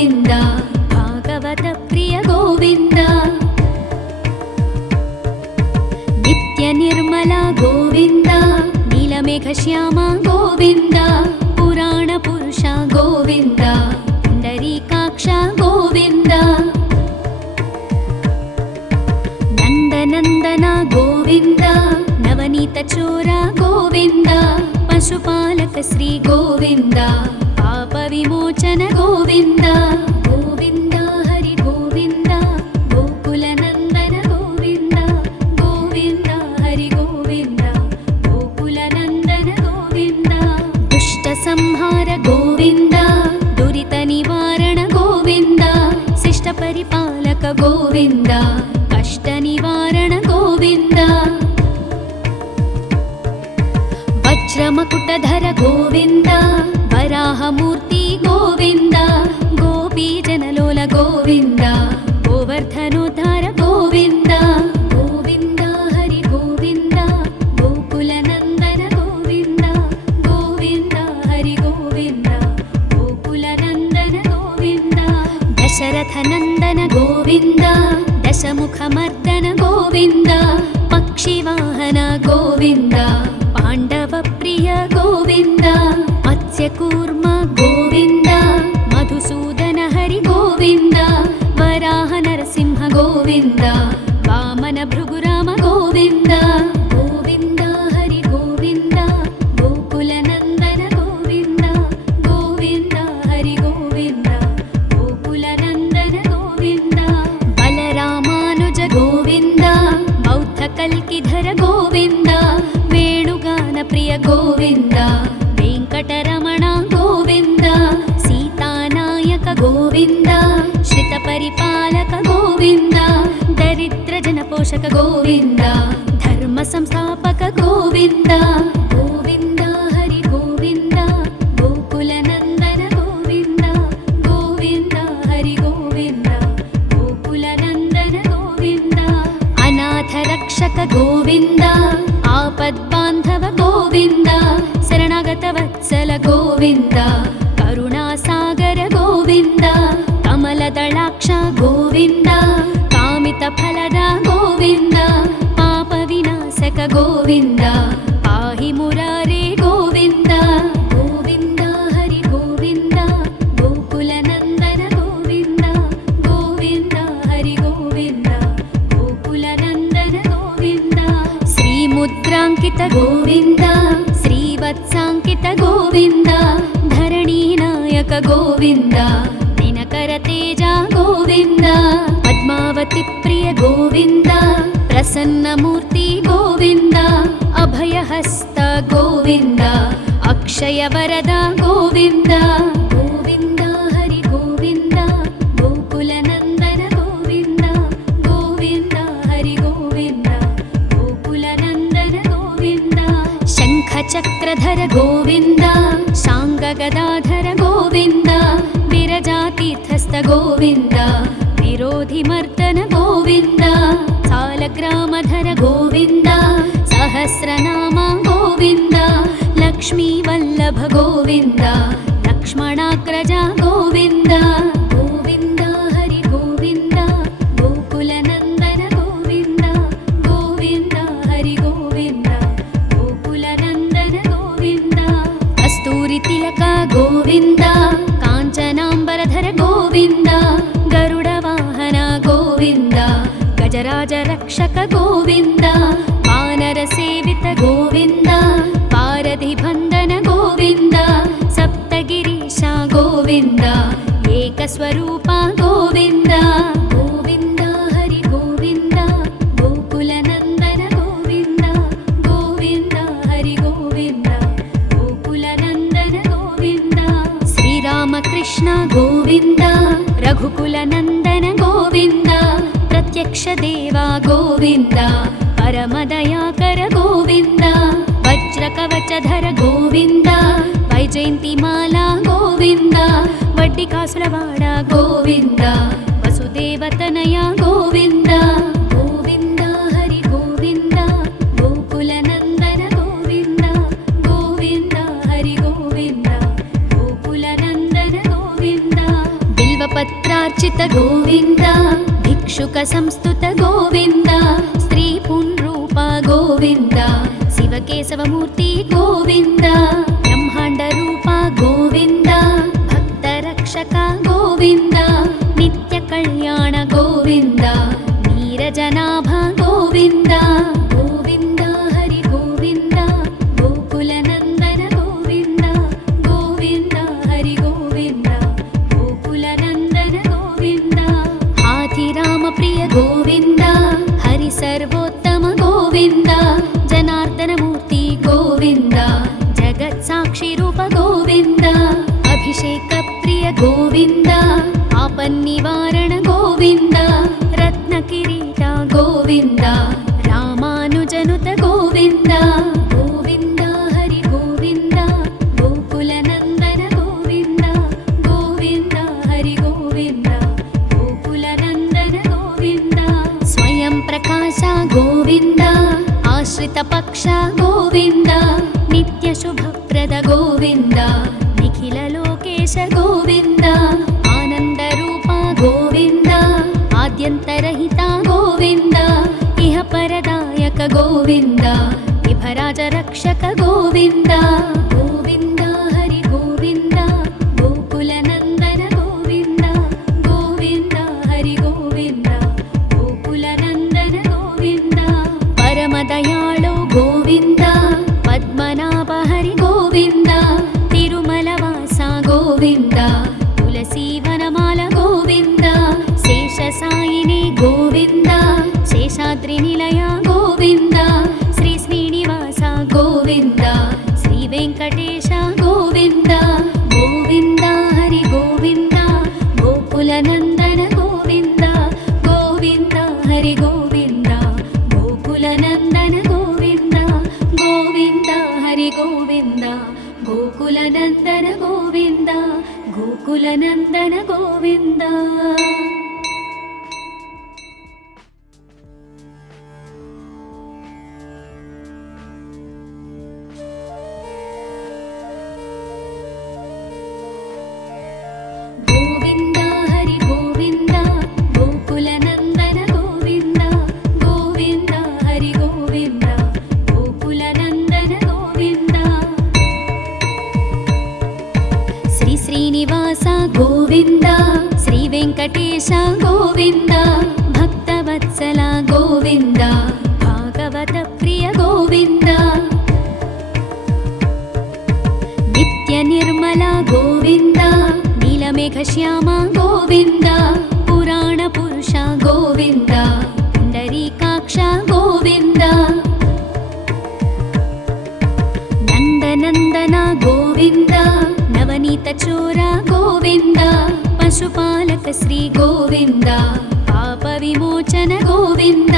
ಗೋವಿಂದ ಭಾಗವತ ಪ್ರಿಯ ಗೋವಿಂದ ನಿತ್ಯ ನಿರ್ಮಲ ಗೋವಿಂದ ನೀಲಮೇಘ ಶ್ಯಾಮ ಗೋವಿಂದ ಪುರಾಣ ಪುರುಷ ಗೋವಿಂದ ಪುಂಡರೀಕಾಕ್ಷ ಗೋವಿಂದ ನಂದನಂದನ ಗೋವಿಂದ ನವನೀತ ಚೋರ ಗೋವಿಂದ ಪಶುಪಾಲಕ ಶ್ರೀ ಗೋವಿಂದ ಪಾಪ ವಿಮೋಚನ ಗೋವಿಂದ ಗೋವಿಂದ ಹರಿ ಗೋವಿಂದ ಗೋಕುಲ ನಂದನ ಗೋವಿಂದ ಗೋವಿಂದ ಹರಿ ಗೋವಿಂದ ಗೋಕುಲ ನಂದನ ಗೋವಿಂದ ದುಷ್ಟ ಸಂಹಾರ ಗೋವಿಂದ ದುರಿತ ನಿವಾರಣ ಗೋವಿಂದ ಶಿಷ್ಟ ಪರಿಪಾಲಕ ಗೋವಿಂದ ಕಷ್ಟ ನಿವಾರಣ ಗೋವಿಂದ ವಜ್ರಮಕುಟಧರ ಗೋವಿಂದ ವರಾಹಮೂರ್ತಿ ಗೋವಿಂದ ಗೋಪೀ ಜನಲೋಲ ಗೋವಿಂದ ಗೋವರ್ಧನೋದ್ಧಾರ ಗೋವಿಂದ ಗೋವಿಂದ ಹರಿ ಗೋವಿಂದ ಗೋಕುಲ ನಂದನ ಗೋವಿಂದ ಗೋವಿಂದ ಹರಿ ಗೋವಿಂದ ಗೋಕುಲ ನಂದನ ಗೋವಿಂದ ದಶರಥ ನಂದನ ಗೋವಿಂದ ದಶಮುಖ ಮರ್ದನ ಗೋವಿಂದ ಪಕ್ಷಿವಾಹನ ಗೋವಿಂದ ಪಾಂಡವ ಪ್ರಿಯ ಗೋವಿಂದ ಮತ್ಸ್ಯಕೂರ್ಮ ಗೋವಿಂದ ಮಧುಸೂದನ ಹರಿ ಗೋವಿಂದ ವರಾಹ ನರಸಿಂಹ ಗೋವಿಂದ ವಾಮನ ಭೃಗುರಾಮ ಗೋವಿಂದ ಗೋವಿಂದ ಹರಿ ಗೋವಿಂದ ಗೋಕುಲ ನಂದನ ಗೋವಿಂದ ಗೋವಿಂದ ಹರಿ ಗೋವಿಂದ ಗೋಕುಲ ನಂದನ ಗೋವಿಂದ ಬಲರಾಮಾನುಜ ಗೋವಿಂದ ಬೌದ್ಧ ಕಲ್ಕಿಧರ ಗೋವಿಂದ ವೇಣುಗಾನ ಪ್ರಿಯ ಗೋವಿಂದ ವೆಂಕಟರಮಣ ಗೋವಿಂದ ಸೀತಾನಾಯಕ ಗೋವಿಂದ ಶ್ರಿತ ಪರಿಪಾಲಕ ಗೋವಿಂದ ದರಿದ್ರ ಜನಪೋಷಕ ಗೋವಿಂದ ಧರ್ಮ ಸಂಸ್ಥಾಪಕ ಗೋವಿಂದ ಗೋವಿಂದ ಹರಿ ಗೋವಿಂದ ಗೋಕುಲ ನಂದನ ಗೋವಿಂದ ಗೋವಿಂದ ಹರಿ ಗೋವಿಂದ ಗೋಕುಲ ನಂದನ ಗೋವಿಂದ ಅನಾಥ ರಕ್ಷಕ ಗೋವಿಂದ ಆಪದ್ಬಾಂಧವ ಗೋವಿಂದ ಶರಣಾಗತ ವತ್ಸಲ ಗೋವಿಂದ ಕರುಣಾಸಾಗರ ಗೋವಿಂದ ಕಮಲದಳಾಕ್ಷ ಗೋವಿಂದ ಕಾಮಿತ ಫಲದ ಗೋವಿಂದ ಪಾಪ ವಿನಾಶಕ ಗೋವಿಂದ ಪಾಹಿ ಮುರಾರೇ ಗೋವಿಂದ ಗೋವಿಂದ ಹರಿ ಗೋವಿಂದ ಗೋಕುಲ ನಂದನ ಗೋವಿಂದ ಗೋವಿಂದ ಹರಿ ಗೋವಿಂದ ಗೋಕುಲ ನಂದನ ಗೋವಿಂದ ಶ್ರೀ ಮುದ್ರಾಂಕಿತ ಗೋವಿಂದ ಶ್ರೀವತ್ಸಾಂಕಿತ ಗೋವಿಂದ ಧರಣಿ ನಾಯಕ ಗೋವಿಂದ ದಿನಕರ ತೇಜ ಗೋವಿಂದ ಪದ್ಮಾವತಿ ಪ್ರಿಯ ಗೋವಿಂದ ಪ್ರಸನ್ನ ಮೂರ್ತಿ ಗೋವಿಂದ ಅಭಯಹಸ್ತ ಗೋವಿಂದ ಅಕ್ಷಯ ವರದ ಗೋವಿಂದ ಗೋವಿಂದ ಹರಿ ಗೋವಿಂದ ಗೋಕುಲ ನಂದನ ಗೋವಿಂದ ಗೋವಿಂದ ಹರಿ ಗೋವಿಂದ ಗೋಕುಲ ನಂದನ ಗೋವಿಂದ ಶಂಖ ಚಕ್ರಧರ ಗೋವಿಂದ ಶಾಂಗ ಗದಾಧರ ಗೋವಿಂದ ವಿರಜಾತೀರ್ಥಸ್ಥ ಗೋವಿಂದ ವಿರೋಧಿ ಮರ್ದನ ಗೋವಿಂದ ಸಾಲಗ್ರಾಮಧರ ಗೋವಿಂದ ಸಹಸ್ರನಾಮ ಗೋವಿಂದ ಲಕ್ಷ್ಮೀ ವಲ್ಲಭ ಗೋವಿಂದ ಲಕ್ಷ್ಮಣಾಗ್ರಜ ಗೋವಿಂದ ಗೋವಿಂದ ಹರಿ ಗೋವಿಂದ ಗೋಕುಲ ನಂದನ ಗೋವಿಂದ ಗೋವಿಂದ ಹರಿ ಗೋವಿಂದ ಗೋಕುಲ ನಂದನ ಗೋವಿಂದ ಕಸ್ತೂರಿ ತಿಲಕ ಗೋವಿಂದ ಕಾಂಚನಾಂಬರಧರ ಗೋವಿಂದ ಗರುಡ ವಾಹನ ಗೋವಿಂದ ಗಜರಾಜ ರಕ್ಷಕ ಗೋವಿಂದ ವಾನರ ಸೇವಿತ ಗೋವಿಂದ ಪಾರಧಿ ಬಂಧನ ಗೋವಿಂದ ಸಪ್ತಗಿರೀಶ ಗೋವಿಂದ ಏಕಸ್ವರೂಪ ಗೋವಿಂದ ಗೋವಿಂದ ಹರಿ ಗೋವಿಂದ ಗೋಕುಲ ನಂದನ ಗೋವಿಂದ ಗೋವಿಂದ ಹರಿ ಗೋವಿಂದ ಗೋಕುಲ ನಂದನ ಗೋವಿಂದ ಶ್ರೀರಾಮಕೃಷ್ಣ ಗೋವಿಂದ ರಘುಕುಲ ನಂದನ ಗೋವಿಂದ ಪ್ರತ್ಯಕ್ಷ ದೇವ ಗೋವಿಂದ ಪರಮದಯಾಕರ ಗೋವಿಂದ ವಜ್ರ ಕವಚಧರ ಗೋವಿಂದ ವೈಜಯಂತಿ ಮಾಲಾ ಗೋವಿಂದ ವಡ್ಡಿ ಕಾಸುರವಾಡ ಗೋವಿಂದ ವಸುದೇವತನಯ ಗೋವಿಂದ ಗೋವಿಂದ ಹರಿ ಗೋವಿಂದ ಗೋಕುಲ ನಂದನ ಗೋವಿಂದ ಗೋವಿಂದ ಹರಿ ಗೋವಿಂದ ಗೋಕುಲ ನಂದನ ಗೋವಿಂದ ಬಿಲ್ವ बिल्वपत्रार्चित गोविन्द भिक्षुकसंस्तुत गोविन्द स्त्रीपुंरूप गोविन्द शिवकेशवमूर्ति गोविन्द ब्रह्माण्डरूप गोविन्द भक्तरक्षक गोविन्द नित्यकल्याण गोविन्द नीरजनाभ गोविन्द गोविन्द हरि गोविन्द गोकुलनन्दन गोविन्द गोविन्द हरि गोविन्द गोकुलनन्दन गोविन्द हाथिरामप्रिय गोविन्द हरि सर्वोत्तम गोविन्द जनार्दनमूर्ति गोविन्द जगत्साक्षिरूप गोविन्द अभिषेकप्रिय गोविन्द आपन्निवारण गोविन्द रत्नकिरीट गोविन्द रामानुजनुत गोविन्द गोविन्द हरि गोविन्द गोकुलनन्दन गोविन्द गोविन्द हरि गोविन्द गोकुलनन्दन गोविन्द स्वयं प्रकाश गोविन्द आश्रितपक्ष गोविन्द नित्यशुभप्रद गोविन्द निखिललोकेश गोविन्द आनन्दरूप गोविन्द आद्यन्तरहिता गोविन्द इह परदायक गोविन्द विभराजरक्षक गोविन्द गोविन्द हरि गोविन्द गोकुलनन्दन गोविन्द गोविन्द हरि गोविन्द गोकुलनन्दन गोविन्द परमदयाळु गोविन्द पद्मनाभ हरि गोविन्द तिरुमलवास गोविन्द तुलसीवनमाल गोविन्द शेषसायिनी गोविन्द शेषाद्रिनिलय गोविन्द श्री श्रीनिवास गोविन्द श्रीवेङ्कटेश गोविन्द गोविन्द हरि गोविन्द गोकुलनन्दन गोविन्द गोविन्द हरि गोविन्द गोकुलनन्दन गोविन्द गोविन्द हरि गोविन्द गोकुलनन्दन गोविन्द गोकुलनन्दन गोविन्द गोविन्द हरि गोविन्द गोकुलनन्दन गोविन्द गोविन्द हरि गोविन्द गोकुलनन्दन गोविन्द श्री श्रीनिवास गोविन्द श्रीवेङ्कटेश गोविन्द भक्तवत्सल गोविन्द भागवतप्रिय गोविन्द नित्यनिर्मल गोविन्द नीलमेघश्याम गोविन्द पुराणपुरुष गोविन्द पुण्डरीकाक्ष गोविन्द नन्दनन्दन गोविन्द नवनीतचोर गोविन्द पशुपालक श्री गोविन्द पापविमोचन गोविन्द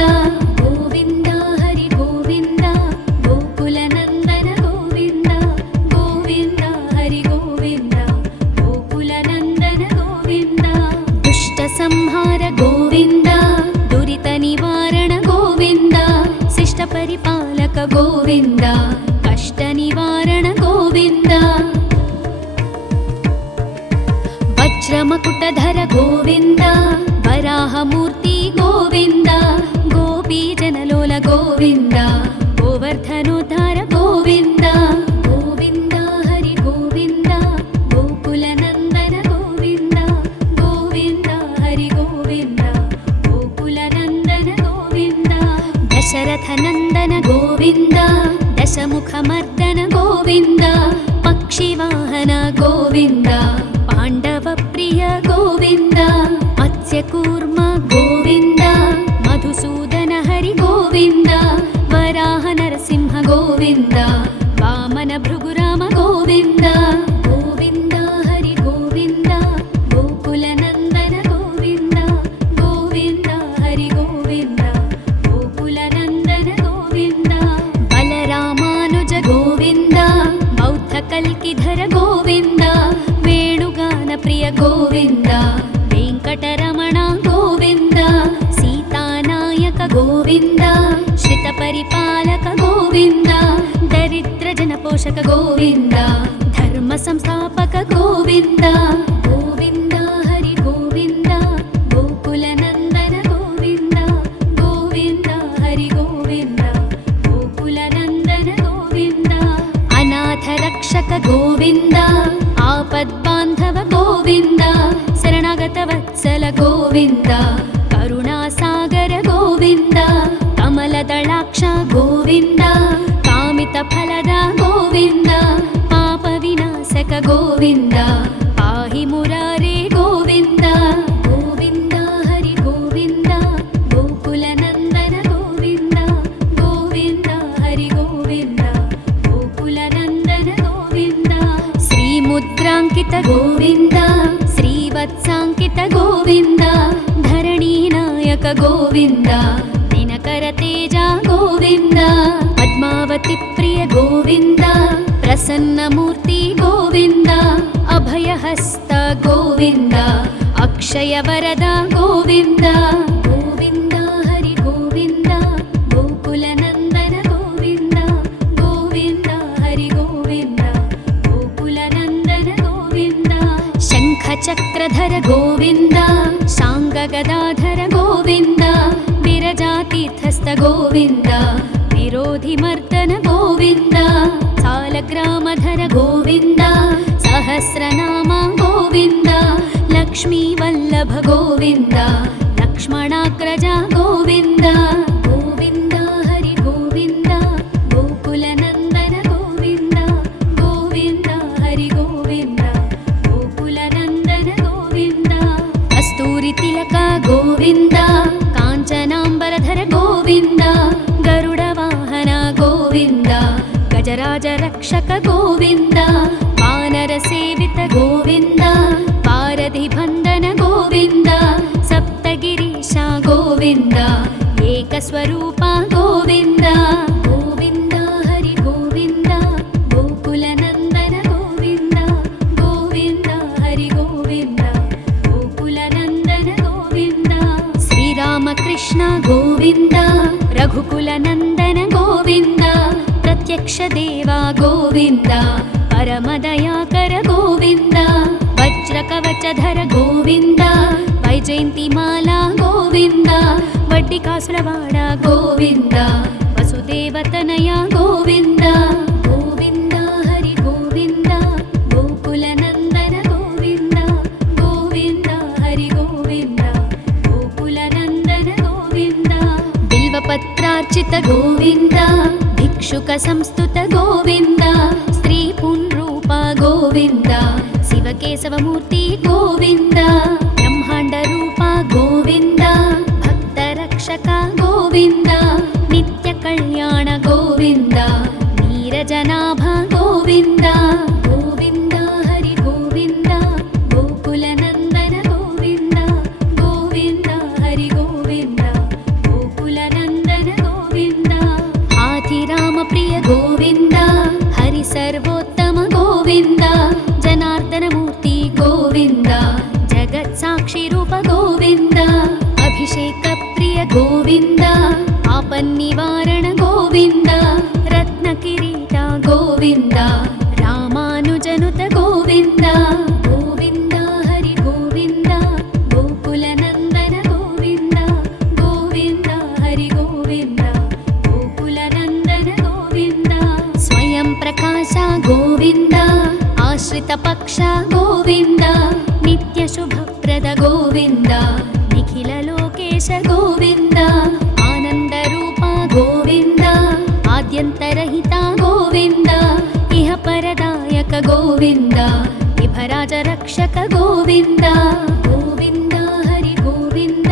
गोविन्द हरि गोविन्द गोकुलनन्दन गोविन्द गोविन्द हरि गोविन्द गोकुलनन्दन गोविन्द दुष्टसंहार गोविन्द दुरितनिवारण गोविन्द शिष्टपरिपालक गोविन्द कष्टनिवारण गोविन्द वज्रमकुटधर गोविन्द वराहमूर्ति गोविन्द गोपीजनलोल गोविन्द गोवर्धनोद्धार गोविन्द गोविन्द हरि गोविन्द गोकुलनन्दन गोविन्द गोविन्द हरि गोविन्द गोकुलनन्दन गोविन्द दशरथनन्दन गोविन्द दशमुखमर्दन गोविन्द पक्षिवाहन गोविन्द पाण्डवप्रिय गोविन्द मत्स्यकूर्म गोविन्द मधुसूदन हरि गोविन्द वराह नरसिंह गोविन्द वामन भृगुराम गोविन्द गोविन्द हरि गोविन्द गोकुलनन्दन गोविन्द गोविन्द हरि गोविन्द गोकुलनन्दन गोविन्द बलरामानुज गोविन्द बौद्धकल्किधर गोविन्द वेणुगानप्रिय गोविन्द वेङ्कटरमण गोविन्द सीतानायक गोविन्द श्रितपरिपालक गोविन्द दरिद्रजनपोषक गोविन्द धर्मसंस्थापक गोविन्द गोविन्द हरि गोविन्द ಗೋವಿಂದ ಕರುಣಾಸಾಗರ ಗೋವಿಂದ ಕಮಲದಳಾಕ್ಷ ಗೋವಿಂದ ಕಾಮಿತ ಫಲದ ಗೋವಿಂದ ಪಾಪ ವಿನಾಶಕ ಗೋವಿಂದ ಪಾಹಿ ಮುರಾರೇ ಗೋವಿಂದ ಗೋವಿಂದ ಹರಿ ಗೋವಿಂದ ಗೋಕುಲ ನಂದನ ಗೋವಿಂದ ಗೋವಿಂದ ಹರಿ ಗೋವಿಂದ ಗೋಕುಲ ನಂದನ ಗೋವಿಂದ ಶ್ರೀ ಮುದ್ರಾಂಕಿತ ಗೋವಿಂದ ಶ್ರೀವತ್ಸಾಂಕಿತ ಗೋವಿಂದ ಧರಣಿ ನಾಯಕ ಗೋವಿಂದ ದಿನಕರ ತೇಜ ಗೋವಿಂದ ಪದ್ಮಾವತಿ ಪ್ರಿಯ ಗೋವಿಂದ ಪ್ರಸನ್ನ ಮೂರ್ತಿ ಗೋವಿಂದ ಅಭಯಹಸ್ತ ಗೋವಿಂದ ಅಕ್ಷಯ ವರದ ಗೋವಿಂದ ಗೋವಿಂದ ಹರಿ ಗೋವಿಂದ ಗೋಕುಲ ನಂದನ ಗೋವಿಂದ ಗೋವಿಂದ ಹರಿ ಗೋವಿಂದ ಗೋಕುಲ ನಂದನ ಗೋವಿಂದ ಶಂಖ ಚಕ್ರಧರ ಗೋವಿಂದ ಶಾಂಗ ಗದಾಧರ ಗೋವಿಂದ ವಿರಜಾತೀರ್ಥಸ್ಥ ಗೋವಿಂದ ವಿರೋಧಿ ಮರ್ದನ ಗೋವಿಂದ ಸಾಲಗ್ರಾಮಧರ ಗೋವಿಂದ ಸಹಸ್ರನಾಮ ಗೋವಿಂದ ಲಕ್ಷ್ಮೀ ವಲ್ಲಭ ಗೋವಿಂದ ಲಕ್ಷ್ಮಣಾಗ್ರಜ ಗೋವಿಂದ ಗೋವಿಂದ ಹರಿ ಗೋವಿಂದ ಗೋಕುಲ ನಂದನ ಗೋವಿಂದ ಗೋವಿಂದ ಹರಿ ಗೋವಿಂದ ಗೋಕುಲ ನಂದನ ಗೋವಿಂದ ಕಸ್ತೂರಿ ತಿಲಕ ಗೋವಿಂದ ಕಾಂಚನಾಂಬರಧರ ಗೋವಿಂದ ಗರುಡ ವಾಹನ ಗೋವಿಂದ ಗಜರಾಜ ರಕ್ಷಕ ಗೋವಿಂದ ವಾನರ ಸೇವಿತ ಗೋವಿಂದ ಪಾರಧಿ ಬಂಧನ ಗೋವಿಂದ ಸಪ್ತಗಿರೀಶ ಗೋವಿಂದ ಏಕಸ್ವರೂಪ ಗೋವಿಂದ ಗೋವಿಂದ ಹರಿ ಗೋವಿಂದ ಗೋಕುಲ ನಂದನ ಗೋವಿಂದ ಗೋವಿಂದ ಹರಿ ಗೋವಿಂದ ಗೋಕುಲ ನಂದನ ಗೋವಿಂದ ಶ್ರೀರಾಮಕೃಷ್ಣ ಗೋವಿಂದ ರಘುಕುಲ ನಂದನ ಗೋವಿಂದ ಪ್ರತ್ಯಕ್ಷ ದೇವ ಗೋವಿಂದ ಪರಮದಯಾಕರ ಗೋವಿಂದ ವಜ್ರ ಕವಚಧರ ಗೋವಿಂದ ವೈಜಯಂತಿ ಮಾಲಾ ಗೋವಿಂದ ವಡ್ಡಿಕಾಸುರವಾಡ ಗೋವಿಂದ ವಸುದೇವತನಯ ಗೋವಿಂದ ಗೋವಿಂದ ಹರಿ ಗೋವಿಂದ ಗೋಕುಲ ನಂದನ ಗೋವಿಂದ ಗೋವಿಂದ ಹರಿ ಗೋವಿಂದ ಗೋಕುಲ ನಂದನ ಗೋವಿಂದ ಬಿಲ್ವಪತ್ರಾರ್ಚಿತ ಗೋವಿಂದ ಭಿಕ್ಷುಕ ಸಂಸ್ತುತ ಗೋವಿಂದ ಸ್ತ್ರೀ ಪುಂರೂಪ ಗೋವಿಂದ ಶಿವಕೇಶವ ಮೂರ್ತಿ ಗೋವಿಂದ ಬ್ರಹ್ಮಾಂಡ ರೂಪ ಗೋವಿಂದ ಭಕ್ತ ರಕ್ಷಕ ಗೋವಿಂದ ನಿತ್ಯ ಕಲ್ಯಾಣ ಗೋವಿಂದ ನೀರಜನಾಭ ಗೋವಿಂದ ಗೋವಿಂದ ಹರಿ ಗೋವಿಂದ ಗೋಕುಲ ನಂದನ ಗೋವಿಂದ ಗೋವಿಂದ ಹರಿ ಗೋವಿಂದ ಗೋಕುಲ ನಂದನ ಗೋವಿಂದ ಹಾಥಿರಾಮ ಪ್ರಿಯ ಗೋವಿಂದ ಹರಿ ಸರ್ವೋತ್ತಮ ಗೋವಿಂದ ಜನಾರ್ದನ ಮೂರ್ತಿ ಗೋವಿಂದ ಜಗತ್ ಸಾಕ್ಷಿ ರೂಪ ಗೋವಿಂದ ಅಭಿಷೇಕ ಪ್ರಿಯ ಗೋವಿಂದ ಆಪನ್ನಿವಾರಣ ಗೋವಿಂದ ರತ್ನ ಕಿರೀಟ ಗೋವಿಂದ ರಾಮಾನುಜನುತ ಗೋವಿಂದ ಗೋವಿಂದ ಹರಿ ಗೋವಿಂದ ಗೋಕುಲ ನಂದನ ಗೋವಿಂದ ಗೋವಿಂದ ಹರಿ ಗೋವಿಂದ ಗೋಕುಲ ನಂದನ ಗೋವಿಂದ ಸ್ವಯಂ ಪ್ರಕಾಶ ಗೋವಿಂದ ಆಶ್ರಿತ ಪಕ್ಷ ಗೋವಿಂದ ನಿತ್ಯ ಶುಭಪ್ರದ ಗೋವಿಂದ ನಿಖಿಲ ಲೋಕೇಶ ಗೋವಿಂದ ಆನಂದ ರೂಪ ಗೋವಿಂದ ಆದ್ಯಂತರಹಿತ ಗೋವಿಂದ ಇಹ ಪರದಾಯಕ ಗೋವಿಂದ ವಿಭರಾಜ ರಕ್ಷಕ ಗೋವಿಂದ ಗೋವಿಂದ ಹರಿ ಗೋವಿಂದ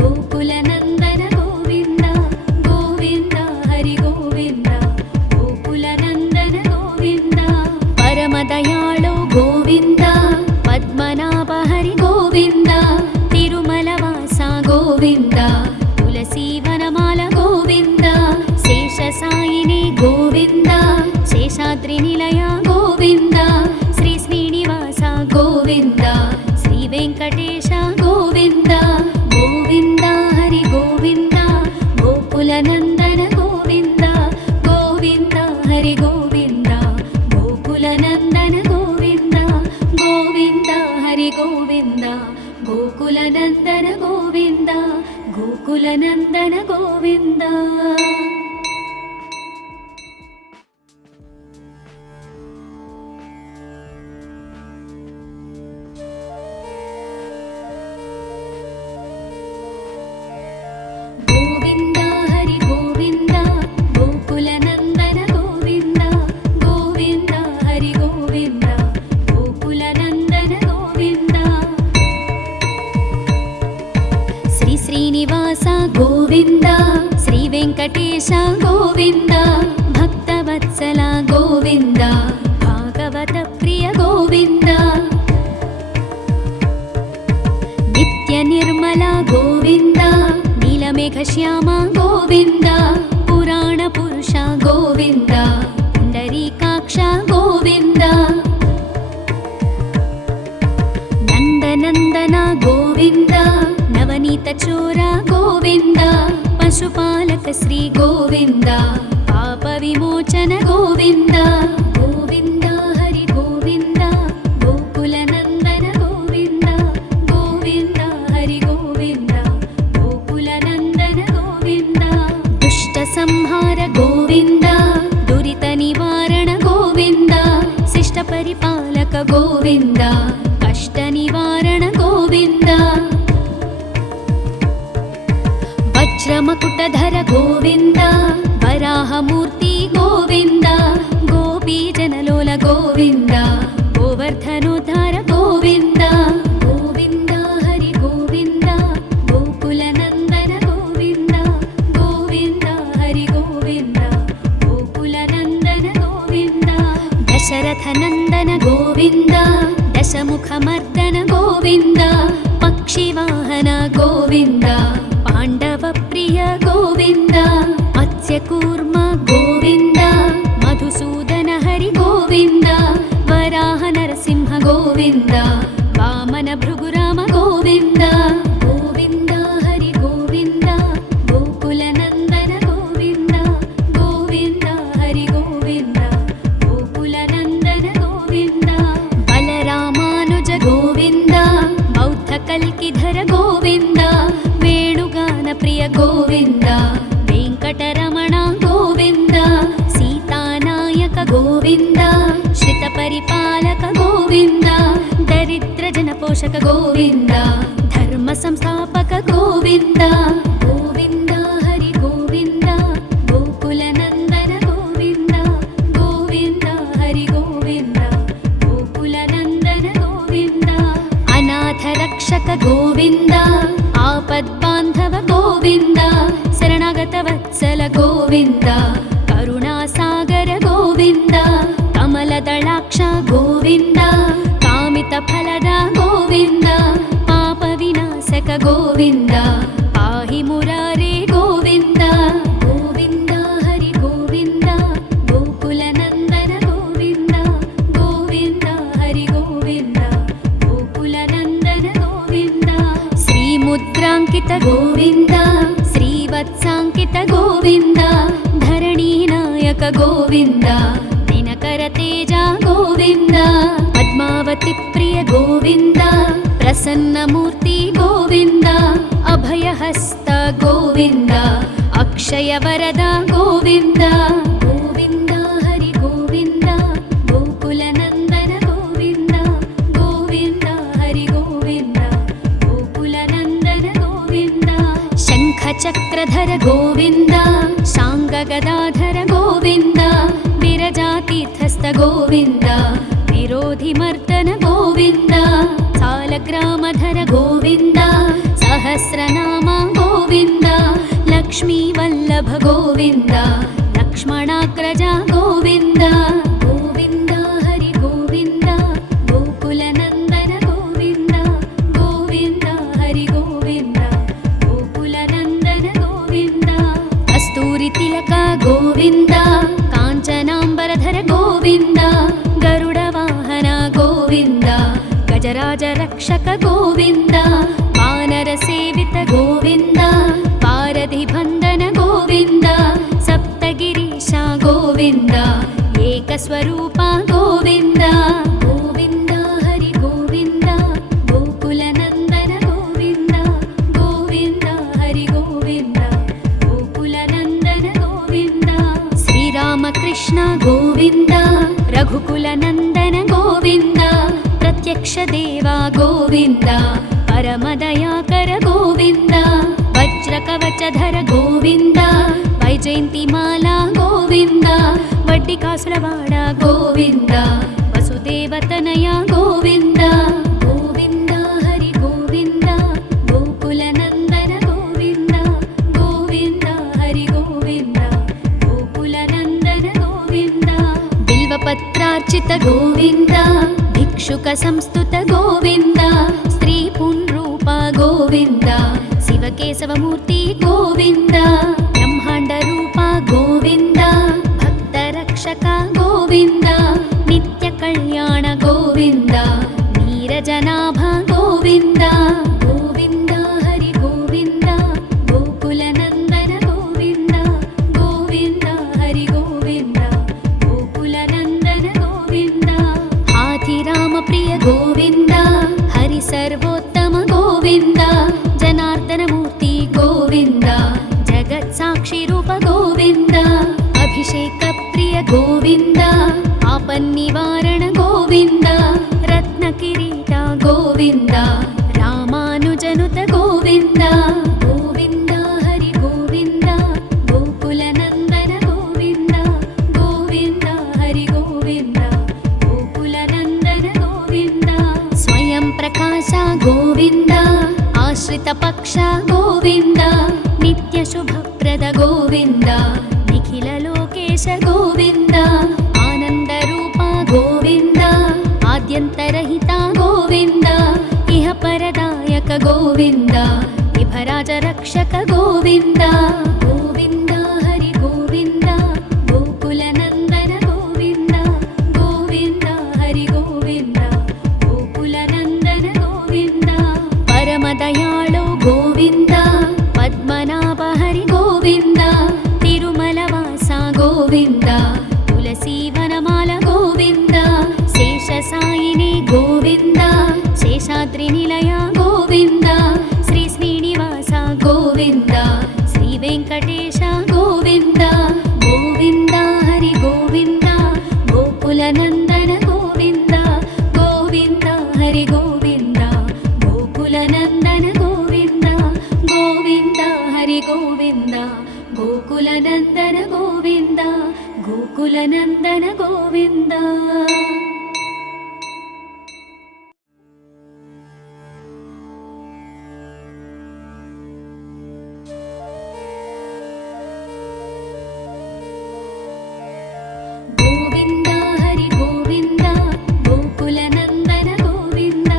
ಗೋಕುಲ ನಂದನ ಗೋವಿಂದ ಗೋವಿಂದ ಹರಿ ಗೋವಿಂದ ಗೋಕುಲ ನಂದನ ಗೋವಿಂದ ಪರಮ ದಯಾಳು ಗೋವಿಂದ ಪದ್ಮನಾಭ ಹರಿ ಗೋವಿಂದ ತಿರುಮಲ ವಾಸ ಗೋವಿಂದ ತುಳಸಿ ವನಮಾಲ ಗೋವಿಂದ ಶೇಷ ಸಾಯಿನಿ ಗೋವಿಂದ ಶೇಷಾದ್ರಿ ನಿಲಯ ಗೋವಿಂದ ಶ್ರೀ ಶ್ರೀನಿವಾಸ ಗೋವಿಂದ ಶ್ರೀ ವೆಂಕಟೇಶ ಗೋವಿಂದ ಗೋವಿಂದ ಹರಿ ಗೋವಿಂದ ಗೋಕುಲ ನಂದನ ಗೋವಿಂದ ಗೋವಿಂದ ಹರಿ ಗೋವಿಂದ ಗೋಕುಲ ನಂದನ ಗೋವಿಂದ ಗೋವಿಂದ ಹರಿ ಗೋವಿಂದ ಗೋಕುಲ ನಂದನ ಗೋವಿಂದ ಗೋಕುಲ ನಂದನ ಗೋವಿಂದ. गोविन्द श्रीवेङ्कटेश गोविन्द भक्तवत्सल गोविन्द भागवत प्रिय गोविन्द नित्यनिर्मल गोविन्द नीलमेघश्याम गोविन्द पुराणपुरुष गोविन्द पुण्डरीकाक्ष गोविन्द नन्दनन्दन गोविन्द नवनीतचोर गोविन्द पशुपालक श्री गोविन्द पापविमोचन गोविन्द गोविन्द हरि गोविन्द गोकुलनन्दन गोविन्द गोविन्द हरि गोविन्द गोकुलनन्दन गोविन्द दुष्टसंहार गोविन्द दुरितनिवारण गोविन्द शिष्टपरिपालक गोविन्द कष्टनिवारण गोविन्द वज्रमकुटधर गोविन्द वराहमूर्ति गोविन्द गोपीजनलोल गोविन्द गोवर्धनोद्धार गोविन्द गोविन्द हरि गोविन्द गोकुलनन्दन गोविन्द गोविन्द हरि गोविन्द गोकुलनन्दन गोविन्द दशरथनन्दन गोविन्द दशमुखमर्दन गोविन्द पक्षिवाहन गोविन्द पाण्डवप्रिय गोविन्द मत्स्यकूर्म गोविन्द मधुसूदन हरि गोविन्द वराह नरसिंह गोविन्द वामन भृगुराम गोविन्द गोविन्द हरि गोविन्द गोकुलनन्दन गोविन्द गोविन्द हरि गोविन्द गोकुलनन्दन गोविन्द बलरामानुज गोविन्द बौद्धकल्किधर गोविन्द वेणुगानप्रिय गोविन्द वेङ्कटरमण गोविन्द सीतानायक गोविन्द श्रितपरिपालक गोविन्द दरिद्रजनपोषक गोविन्द धर्मसंस्थापक गोविन्द गोविन्द हरि गोविन्द गोकुलनन्दन गोविन्द गोविन्द हरि गोविन्द गोकुलनन्दन गोविन्द अनाथरक्षक गोविन्द आपद्बान्धव गोविन्द शरणागतवत्सल गोविन्द करुणासागर गोविन्द कमलदलाक्ष गोविन्द कामितफलद गोविन्द पापविनाशक गोविन्द पाहि मुरारे गोविन्द गोविन्द हरि गोविन्द गोकुलनन्दन गोविन्द गोविन्द हरि गोविन्द गोकुलनन्दन गोविन्द श्रीमुद्राङ्कित गोविन्द श्रीवत्साङ्कित गोविन्द धरणीनायक गोविन्द दिनकरतेज गोविन्द पद्मावती प्रिय गोविन्द प्रसन्नमूर्ति गोविन्द अभयहस्त गोविन्द अक्षयवरद गोविन्द गोविन्द हरि गोविन्द गोकुलनन्दन गोविन्द गोविन्द हरि गोविन्द गोकुलनन्दन गोविन्द शङ्खचक्रधर गोविन्द शाङ्गगदाधर गोविन्द विरजातीर्थस्थ गोविन्द विरोधिमर्दन गोविन्द सालग्रामधर गोविन्द सहस्रनाम गोविन्द लक्ष्मीवल्लभ गोविन्द लक्ष्मणाग्रज गोविन्द गोविन्द हरि गोविन्द गोकुलनन्दन गोविन्द गोविन्द हरि गोविन्द गोकुलनन्दन गोविन्द कस्तूरितिलक गोविन्द काञ्चनाम्बरधर गोविन्द गरुडवाहन गोविन्द गजराजरक्षक गोविन्द वानरसेवित गोविन्द पारधिबन्धन गोविन्द सप्तगिरीश गोविन्द एकस्वरूप गोविन्द गोविन्द हरि गोविन्द गोकुलनन्दन गोविन्द गोविन्द हरि गोविन्द गोकुलनन्दन गोविन्द श्रीरामकृष्ण गोविन्द रघुकुलनन्दन गोविन्द प्रत्यक्ष देवा गोविन्द परमदयाकर गोविन्द वज्रकवचधर गोविन्द वैजयन्तिमाला गोविन्द वड्डिकासुरवाड गोविन्द वसुदेवतनय गोविन्द गोविन्द हरि गोविन्द गोकुलनन्दन गोविन्द गोविन्द भिक्षुक गोविन्द भिक्षुक संस्तुत गोविन्द स्त्री पुंरूप गोविन्द शिवकेशवमूर्ति गोविन्द ब्रह्माण्ड रूप गोविन्द भक्तरक्षक गोविन्द नित्य कल्याण गोविन्द नीरजनाभ गोविन्द गोविन्द हरि गोविन्द गोकुलनन्दन गोविन्द गोविन्द हरि गोविन्द गोकुलनन्दन गोविन्द हाथिराम प्रिय गोविन्द हरि सर्वोत्तम गोविन्द जनार्दन मूर्ति गोविन्द जगत्साक्षि रूप गोविन्द अभिषेक प्रिय गोविन्द आपन्निवारण गोविन्द रत्नकिरीट गोविन्द रामानुजनुत गोविन्द गोविन्द हरि गोविन्द गोकुलनन्दन गोविन्द गोविन्द हरि गोविन्द गोकुलनन्दन गोविन्द स्वयं प्रकाश गोविन्द आश्रित पक्ष गोविन्द नित्य शुभप्रद गोविन्द निखिल लोकेश गोविन्द आनंद रूप गोविन्द आद्यन्तरहित गोविन्द इह परदायक गोविन्द विभराज रक्षक गोविन्द गोविन्द हरि गोविन्द गोकुलनन्दन गोविन्द गोविन्द हरि गोविन्द गोकुलनन्दन गोविन्द परमदयाळु गोविन्द पद्मनाभ हरि गोविन्द तिरुमलवास गोविन्द तुलसीवनमाल गोविन्द शेषसायिनी गोविन्द शेषाद्रिनिलय गोविन्द श्री श्रीनिवास गोविन्द श्री वेङ्कटेश गोविन्द गोविन्द हरि गोविन्द गोकुलनन्दन गोविन्द गोविन्द हरि गोविन्द गोकुलनन्दन गोविन्द गोविन्द हरि गोविन्द गोकुलनन्दन गोविन्द गोकुलनन्दन गोविन्द गोविन्द हरि गोविन्द गोकुलनन्दन गोविन्द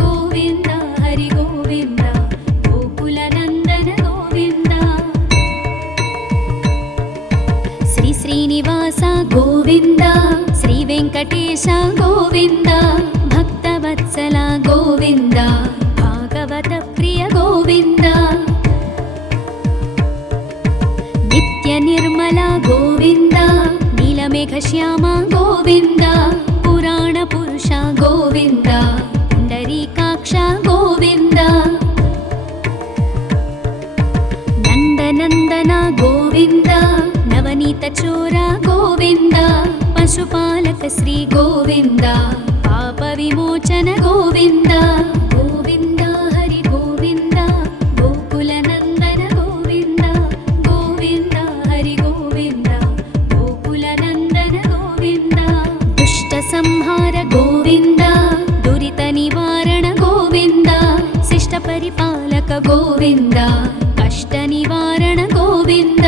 गोविन्द हरि गोविन्द गोकुलनन्दन गोविन्द श्री श्रीनिवास गोविन्द श्री वेङ्कटेश गोविन्द भक्तवत्सल गोविन्द भागवत प्रिय गोविन्द नित्य निर्मल गोविन्द नीलमेघश्याम गोविन्द पुराण पुरुष गोविन्द पुण्डरीकाक्ष गोविन्द नन्दनन्दन गोविन्द नवनीत चोर गोविन्द पशुपालक श्री गोविन्द पाप विमोचन गोविन्द गोविन्द हरि गोविन्द गोकुलनन्दन गोविन्द गोविन्द हरि गोविन्द गोकुलनन्दन गोविन्द दुष्ट संहार गोविन्द दुरित निवारण गोविन्द शिष्ट परिपालक गोविन्द कष्ट निवारण गोविन्द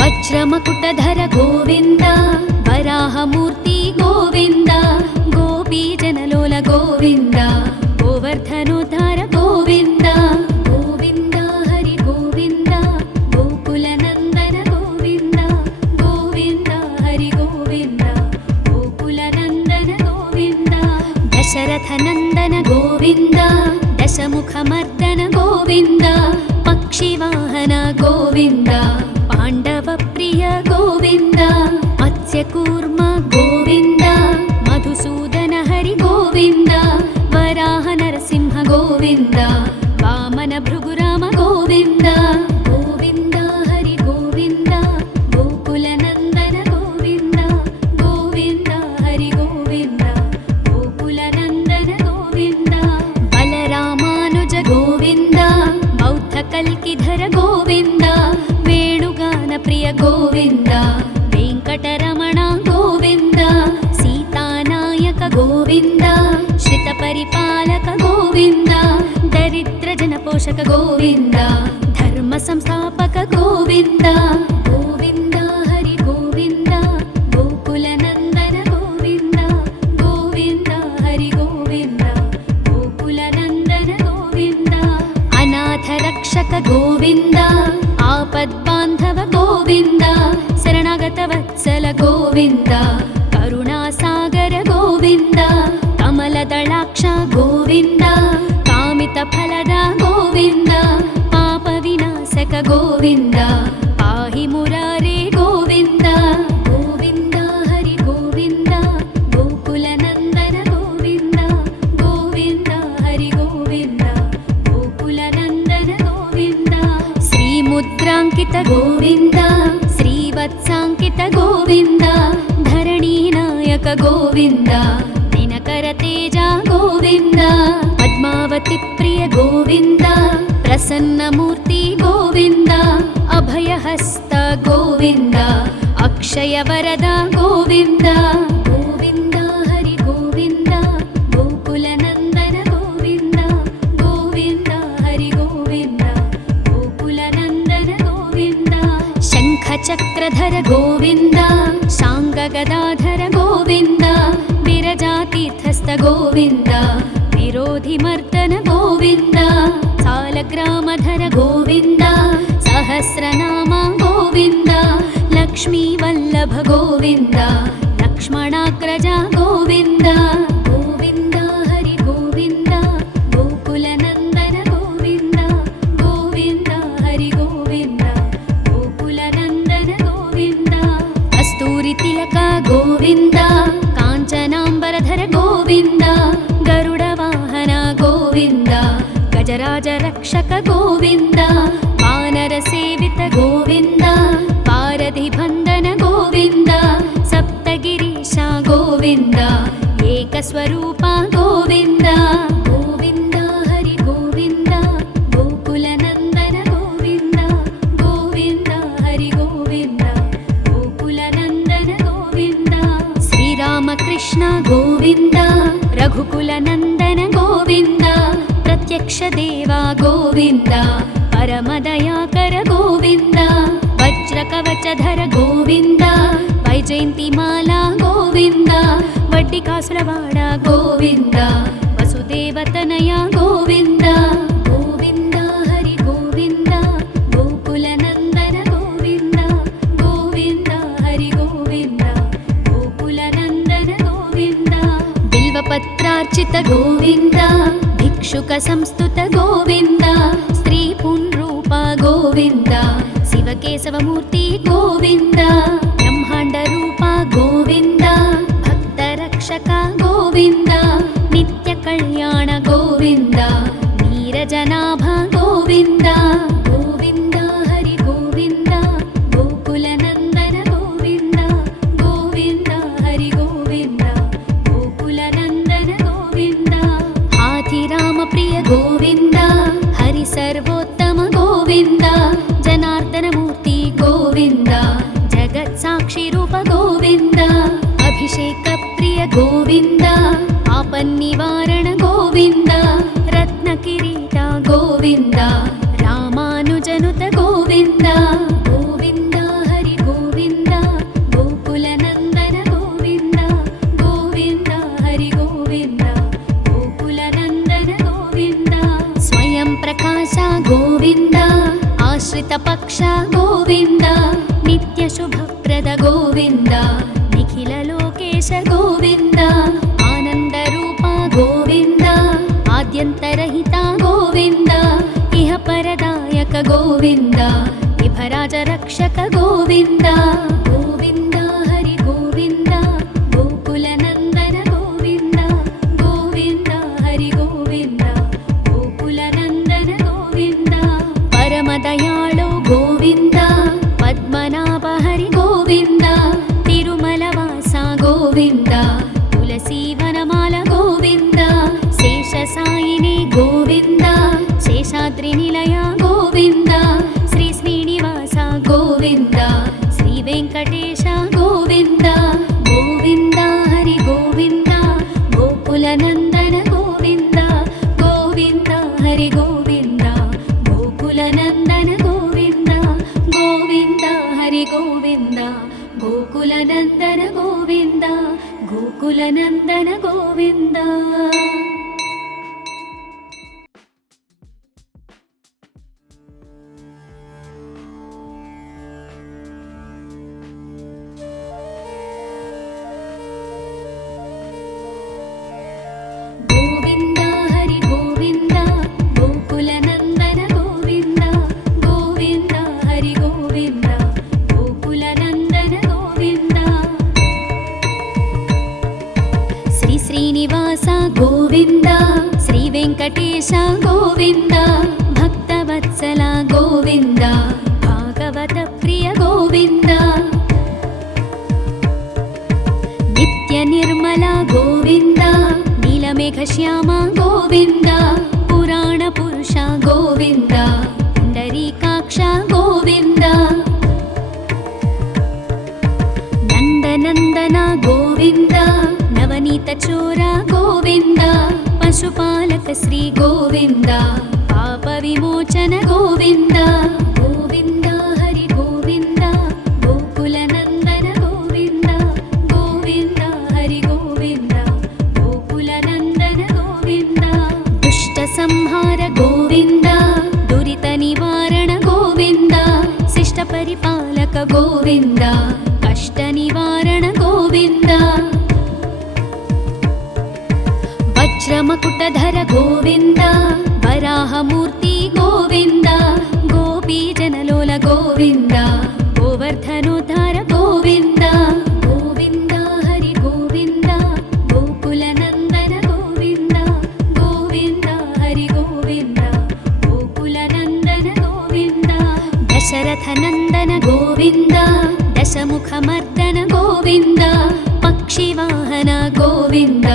वज्रमकुटधर गोविन्द वराहमूर्ति गोविन्द गोपीजनलोल गोविन्द गोवर्धनोद्धार गोविन्द गोविन्द हरि गोविन्द गोकुलनन्दन गोविन्द गोविन्द हरि गोविन्द गोकुलनन्दन गोविन्द दशरथनन्दन गोविन्द दशमुखमर्दन गोविन्द पक्षिवाहन गोविन्द पाण्डवप्रिय गोविन्द मत्स्यकूर्म गोविन्द मधुसूदन हरि गोविन्द वराह नरसिंह गोविन्द वामन भृगुराम गोविन्द गोविन्द हरि गोविन्द गोकुलनन्दन गोविन्द गोविन्द हरि गोविन्द गोकुलनन्दन गोविन्द बलरामानुज गोविन्द बौद्धकल्किधर गोविन्द वेणुगान प्रिय गोविन्द वेङ्कटरमण गोविन्द सीतानायक गोविन्द श्रितपरिपालक गोविन्द दरिद्रजनपोषक गोविन्द धर्म संस्थापक गोविन्द गोविन्द हरि गोविन्द ಗೋವಿಂದ ಆಪದ್ಬಾಂಧವ ಗೋವಿಂದ ಶರಣಾಗತ ವತ್ಸಲ ಗೋವಿಂದ ಕರುಣಾಸಾಗರ ಗೋವಿಂದ ಕಮಲದಳಾಕ್ಷ ಗೋವಿಂದ ಕಾಮಿತ ಫಲದ ಗೋವಿಂದ ಪಾಪ ವಿನಾಶಕ ಗೋವಿಂದ ಪಾಹಿ ಮುರಾರೇ ಗೋವಿಂದ ಗೋವಿಂದ ಹರಿ ಗೋವಿಂದ ಗೋಕುಲ ನಂದನ ಗೋವಿಂದ ಗೋವಿಂದ ಹರಿ ಗೋವಿಂದ ಗೋಕುಲ ನಂದನ ಗೋವಿಂದ ಶ್ರೀ ಮುದ್ರಾಂಕಿತ ಗೋವಿಂದ ಶ್ರೀವತ್ಸಾಂಕಿತ ಗೋವಿಂದ ಧರಣಿ ನಾಯಕ ಗೋವಿಂದ ದಿನಕರ ತೇಜ ಗೋವಿಂದ ಪದ್ಮಾವತಿ ಪ್ರಿಯ ಗೋವಿಂದ ಪ್ರಸನ್ನ ಮೂರ್ತಿ ಗೋವಿಂದ ಅಭಯಹಸ್ತ ಗೋವಿಂದ ಅಕ್ಷಯ ವರದ ಗೋವಿಂದ ಗೋವಿಂದ ಹರಿ ಗೋವಿಂದ ಗೋಕುಲ ನಂದನ ಗೋವಿಂದ ಗೋವಿಂದ ಹರಿ ಗೋವಿಂದ ಗೋಕುಲ ನಂದನ ಗೋವಿಂದ ಶಂಖ ಚಕ್ರಧರ ಗೋವಿಂದ ಶಾಂಗ ಗದಾಧರ ಗೋವಿಂದ ವಿರಜಾತೀರ್ಥಸ್ಥ ಗೋವಿಂದ ವಿರೋಧಿ ಮರ್ದನ ಗೋವಿಂದ ಸಾಲಗ್ರಾಮಧರ ಗೋವಿಂದ ಸಹಸ್ರನಾಮ ಗೋವಿಂದ ಲಕ್ಷ್ಮೀ ವಲ್ಲಭ ಗೋವಿಂದ ಲಕ್ಷ್ಮಣಾಗ್ರಜ ಗೋವಿಂದ ಗೋವಿಂದ ಹರಿ ಗೋವಿಂದ ಗೋಕುಲ ನಂದನ ಗೋವಿಂದ ಗೋವಿಂದ ಹರಿ ಗೋವಿಂದ ಗೋಕುಲ ನಂದನ ಗೋವಿಂದ ಕಸ್ತೂರಿ ತಿಲಕ ಗೋವಿಂದ ಕಾಂಚನಾಂಬರಧರ ಗೋವಿಂದ ಗರುಡ ವಾಹನ ಗೋವಿಂದ ಗಜರಾಜ ರಕ್ಷಕ ಗೋವಿಂದ ವಾನರ ಸೇವಿತ ಗೋವಿಂದ ಪಾರಧಿ ಬಂಧನ ಗೋವಿಂದ ಸಪ್ತಗಿರೀಶ ಗೋವಿಂದ ಏಕಸ್ವರೂಪ ಗೋವಿಂದ ಗೋವಿಂದ ಹರಿ ಗೋವಿಂದ ಗೋಕುಲ ನಂದನ ಗೋವಿಂದ ಗೋವಿಂದ ಹರಿ ಗೋವಿಂದ ಗೋಕುಲ ನಂದನ ಗೋವಿಂದ ಶ್ರೀರಾಮಕೃಷ್ಣ ಗೋವಿಂದ ರಘುಕುಲ ನಂದನ ಗೋವಿಂದ ಪ್ರತ್ಯಕ್ಷ ದೇವ ಗೋವಿಂದ ಪರಮದಯಾಕರ ಗೋವಿಂದ ವಜ್ರ ಕವಚಧರ ಗೋವಿಂದ ವೈಜಯಂತಿ ಮಾಲಾ ಗೋವಿಂದ ವಡ್ಡಿ ಕಾಸುರವಾಡ ಗೋವಿಂದ ವಸುದೇವತನಯ ಗೋವಿಂದ ಗೋವಿಂದ ಹರಿ ಗೋವಿಂದ ಗೋಕುಲ ನಂದನ ಗೋವಿಂದ ಗೋವಿಂದ ಹರಿ ಗೋವಿಂದ ಗೋಕುಲ ನಂದನ ಗೋವಿಂದ ಬಿಲ್ವಪತ್ರಾರ್ಚಿತ ಗೋವಿಂದ ಭಿಕ್ಷುಕ ಸಂಸ್ತುತ ಗೋವಿಂದ ಸ್ತ್ರೀ ಪುಂರೂಪ ಗೋವಿಂದ ಶಿವಕೇಶವ ಮೂರ್ತಿ ಗೋವಿಂದ ಬ್ರಹ್ಮಾಂಡ ರೂಪ ಗೋವಿಂದ ಭಕ್ತ ರಕ್ಷಕ ಗೋವಿಂದ ನಿತ್ಯ ಕಲ್ಯಾಣ ಗೋವಿಂದ ನೀರಜನಾಭ ಗೋವಿಂದ ಗೋವಿಂದ ಹರಿ ಗೋವಿಂದ ಗೋಕುಲ ನಂದನ ಗೋವಿಂದ ಗೋವಿಂದ ಹರಿ ಗೋವಿಂದ ಗೋಕುಲ ನಂದನ ಗೋವಿಂದ ಹಾಥಿರಾಮ ಪ್ರಿಯ ಗೋವಿಂದ ಹರಿ ಸರ್ವೋತ್ತಮ ಗೋವಿಂದ ಜನಾರ್ದನ ಮೂರ್ತಿ ಗೋವಿಂದ ಜಗತ್ ಸಾಕ್ಷಿ ರೂಪ ಗೋವಿಂದ ಅಭಿಷೇಕ ಪ್ರಿಯ ಗೋವಿಂದ ಆಪನ್ನಿವಾರಣ ಗೋವಿಂದ ರತ್ನ ಕಿರೀಟ ಗೋವಿಂದ ರಾಮಾನುಜನುತ ಗೋವಿಂದ ಗೋವಿಂದ ಹರಿ ಗೋವಿಂದ ಗೋಕುಲ ನಂದನ ಗೋವಿಂದ ಗೋವಿಂದ ಹರಿ ಗೋವಿಂದ ಗೋಕುಲ ನಂದನ ಗೋವಿಂದ ಸ್ವಯಂ ಪ್ರಕಾಶ ಗೋವಿಂದ ಆಶ್ರಿತ ಪಕ್ಷ ಗೋವಿಂದ ನಿತ್ಯ ಶುಭಪ್ರದ ಗೋವಿಂದ ನಿಖಿಲ ಲೋಕೇಶ ಗೋವಿಂದ ಆನಂದ ರೂಪ ಗೋವಿಂದ ಆದ್ಯಂತರಹಿತ ಗೋವಿಂದ ಇಹ ಪರದಾಯಕ ಗೋವಿಂದ ವಿಭರಾಜ ರಕ್ಷಕ ಗೋವಿಂದ ಗೋವಿಂದ ಹರಿ ಗೋವಿಂದ ಗೋಕುಲ ನಂದನ ಗೋವಿಂದ ಗೋವಿಂದ ಹರಿ ಗೋವಿಂದ ಗೋಕುಲ ನಂದನ ಗೋವಿಂದ ಪರಮ ದಯಾಳು ಗೋವಿಂದ ಪದ್ಮನಾಭ ಹರಿ ಗೋವಿಂದ ತಿರುಮಲವಾಸ ಗೋವಿಂದ ತುಳಸಿ ವನಮಾಲ ಗೋವಿಂದ ಶೇಷ ಸಾಯಿನಿ ಗೋವಿಂದ ಶೇಷಾದ್ರಿ ನಿಲಯ ಗೋವಿಂದ ಶ್ರೀ ಶ್ರೀನಿವಾಸ ಗೋವಿಂದ ಶ್ರೀ ವೆಂಕಟ గోవింద శ్రీ వెంకటేశ గోవింద భక్తవత్సల గోవింద భాగవత ప్రియ గోవింద నిత్య నిర్మల గోవింద నీలమేఘ శ్యామ గోవింద పురాణ పురుష గోవింద పుండరీకాక్ష గోవింద నందనందన గోవింద నవనీత చోర గోవింద పశుపాలక శ్రీ గోవింద పాప విమోచన గోవింద గోవింద హరి గోవింద గోకుల నందన గోవింద గోవింద హరి గోవింద గోకుల నందన గోవింద దుష్ట సంహార గోవింద దురిత నివారణ గోవింద శిష్ట పరిపాలక గోవింద కష్ట నివారణ గోవింద వజ్రమకుటధర గోవింద వరాహమూర్తి గోవింద గోపీజనలోల గోవింద గోవర్ధనోద్ధార గోవింద గోవింద హరి గోవింద గోకుల నందన గోవింద గోవింద హరి గోవింద గోకుల నందన గోవింద దశరథ నందన గోవింద దశముఖమర్దన గోవింద పక్షివాహన గోవింద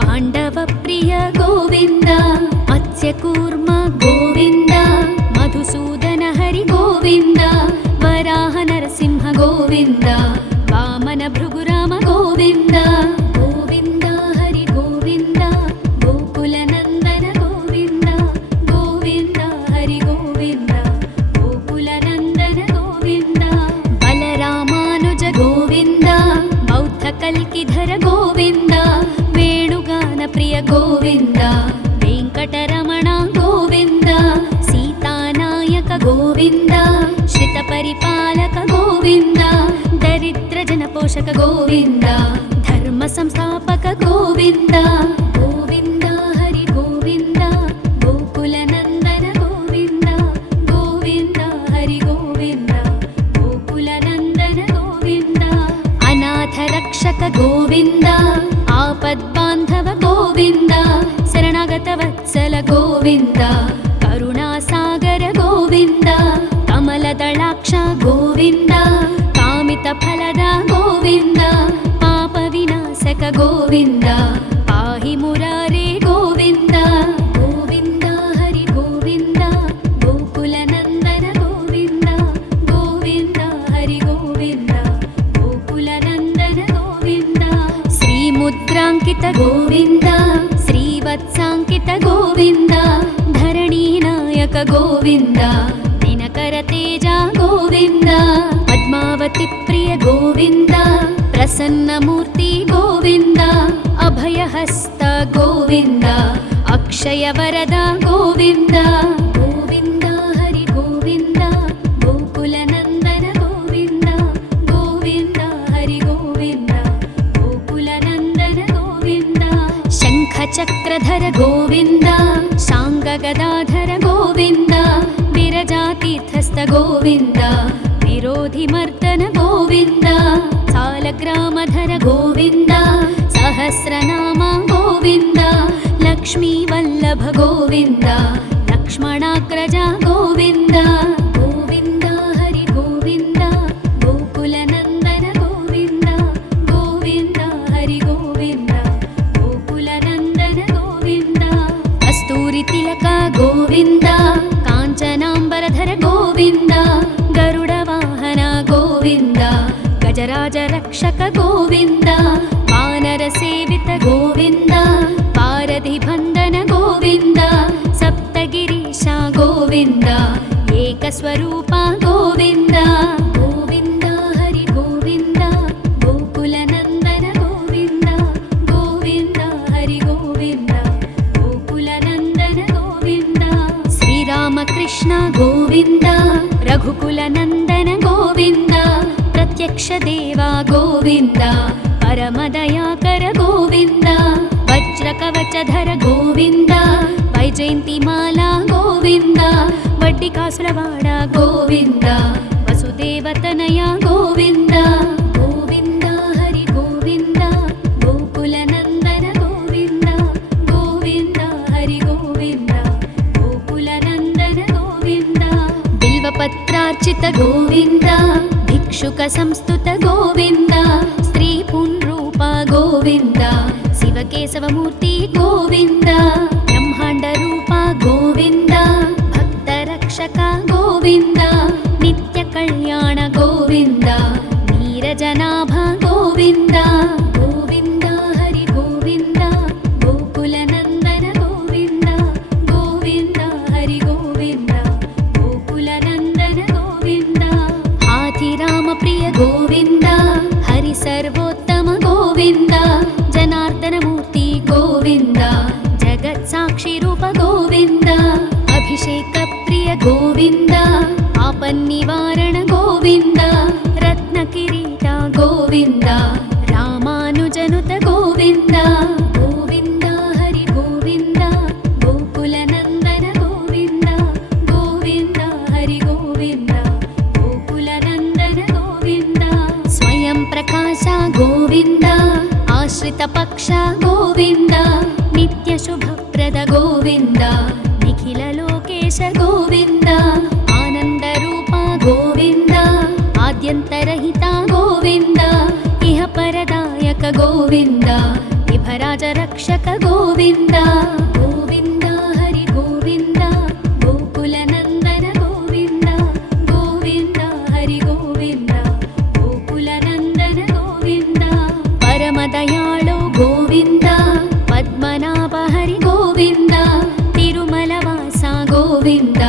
పాండవ ప్రియ గోవింద మత్స్యకూర్మ గోవింద మధుసూదన హరి గోవింద వరాహ నరసింహ గోవింద వామన భృగురామ గోవింద గోవింద హరి గోవింద గోకుల నందన గోవింద గోవింద హరి గోవింద గోకుల నందన గోవింద బలరామానుజ గోవింద బౌద్ధ కల్కిధర గోవింద వేణుగాన ప్రియ గోవింద వెంకటరమణ గోవింద సీతానాయక గోవింద శ్రిత పరిపాలక గోవింద దరిద్ర జన పోషక గోవింద ధర్మ సంస్థాపక గోవింద గోవింద హరి గోవింద గోకుల నందన గోవింద గోవింద హరి గోవింద గోకుల నందన గోవింద అనాథ రక్షక గోవింద ఆపద్బాంధవ గోవింద శరణాగత వత్సల గోవింద కరుణాసాగర గోవింద కమలదళాక్ష గోవింద కామిత ఫలద గోవింద పాప వినాశక గోవింద పాహి మురారే గోవింద గోవింద హరి గోవింద గోకుల నందన గోవింద గోవింద హరి గోవింద గోకుల నందన గోవింద శ్రీముద్రాంకిత గోవింద శ్రీవత్సాంకిత గోవింద ధరణీనాయక గోవింద దినకర తేజ గోవింద పద్మావతి ప్రియ గోవింద ప్రసన్నమూర్తి గోవింద అభయహస్త గోవింద అక్షయ వరద గోవింద గోవింద హరి గోవింద గోకుల నందన గోవింద గోవింద హరి గోవింద గోకుల నందన గోవింద శంఖ చక్రధర గోవింద శాంగ గదాధర గోవింద విరజాతీర్థస్థ గోవింద విరోధి మర్దన గోవింద సాలగ్రామధర గోవింద సహస్రనామ గోవింద లక్ష్మీ వల్లభ గోవింద లక్ష్మణాగ్రజ గోవింద గోవింద హరి గోవింద గోకుల నందన గోవింద గోవింద హరి గోవింద గోకుల నందన గోవింద కస్తూరి తిలక గోవింద కాంచనాంబరధర గోవింద గరుడ వాహన గోవింద గజరాజ రక్షక గోవింద వానర సేవిత గోవింద పారధి బంధన గోవింద సప్తగిరీశ గోవింద ఏకస్వరూప గోవింద గోవింద హరి గోవింద గోకుల నందన గోవింద గోవింద హరి గోవింద గోకుల నందన గోవింద శ్రీరామకృష్ణ గోవింద రఘుకుల నందన గోవింద ప్రత్యక్ష దేవా గోవింద పరమదయాకర గోవింద వజ్ర కవచధర గోవింద వైజయంతిమాల గోవింద వడ్డి కాసులవాడ గోవింద వసుదేవతనయ గోవింద గోవింద హరి గోవింద గోకుల నందన గోవింద గోవింద भिक्षार्चित गोविन्द भिक्षुक संस्तुत गोविन्द स्त्री पुंरूप गोविन्द शिवकेशवमूर्ति गोविन्द ब्रह्माण्ड रूप गोविन्द भक्तरक्षक गोविन्द नित्य कल्याण गोविन्द नीरजनाभ गोविन्द गोविन्द हरि गोविन्द गोकुलनन्दन गोविन्द गोविन्द हरि गोविन्द गोकुलनन्दन गोविन्द हाथिराम प्रिय गोविन्द हरि सर्वोत्तम गोविन्द जनार्दन मूर्ति गोविन्द जगत्साक्षि रूप गोविन्द अभिषेक प्रिय गोविन्द आपन्निवारण गोविन्द रत्नकिरीट गोविन्द रामानुजनुत गोविन्द गोविन्द हरि गोविन्द गोकुलनन्दन गोविन्द गोविन्द हरि गोविन्द गोकुलनन्दन गोविन्द स्वयं प्रकाश गोविन्द आश्रित पक्ष गोविन्द नित्य शुभप्रद गोविन्द निखिल लोकेश गोविन्द आनन्द रूप गोविन्द आद्यन्तरहित गोविन्द इह परदायक गोविन्द विभराज रक्षक गोविन्द गोविन्द हरि गोविन्द गोकुलनन्दन गोविन्द गोविन्द हरि गोविन्द गोकुलनन्दन गोविन्द परमदयाळु गोविन्द पद्मनाभ हरि गोविन्द तिरुमलवास गोविन्द